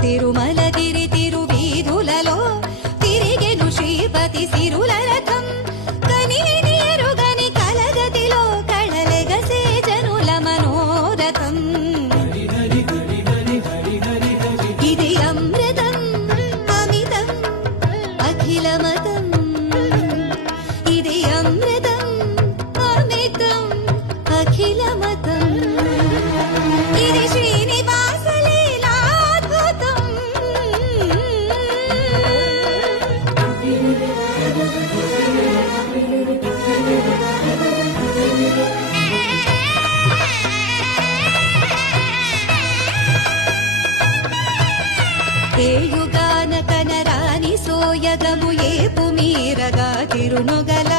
తిరుమలగిరి తిరువీధులలో తిరిగెను శ్రీపతి సిరుల రథం కనివిని ఎరుగని కలగతిలో కళలెగసే జనుల మనోరథం ఇది అమృతం అమితం అఖిలమతం ఇది అమృతం అమితం అఖిలమతం ఇది శ్రీనివాస లీలాద్భుతం ఏయుగాన కనరాని సోయగము ఏపు మీరగా తిరునొగల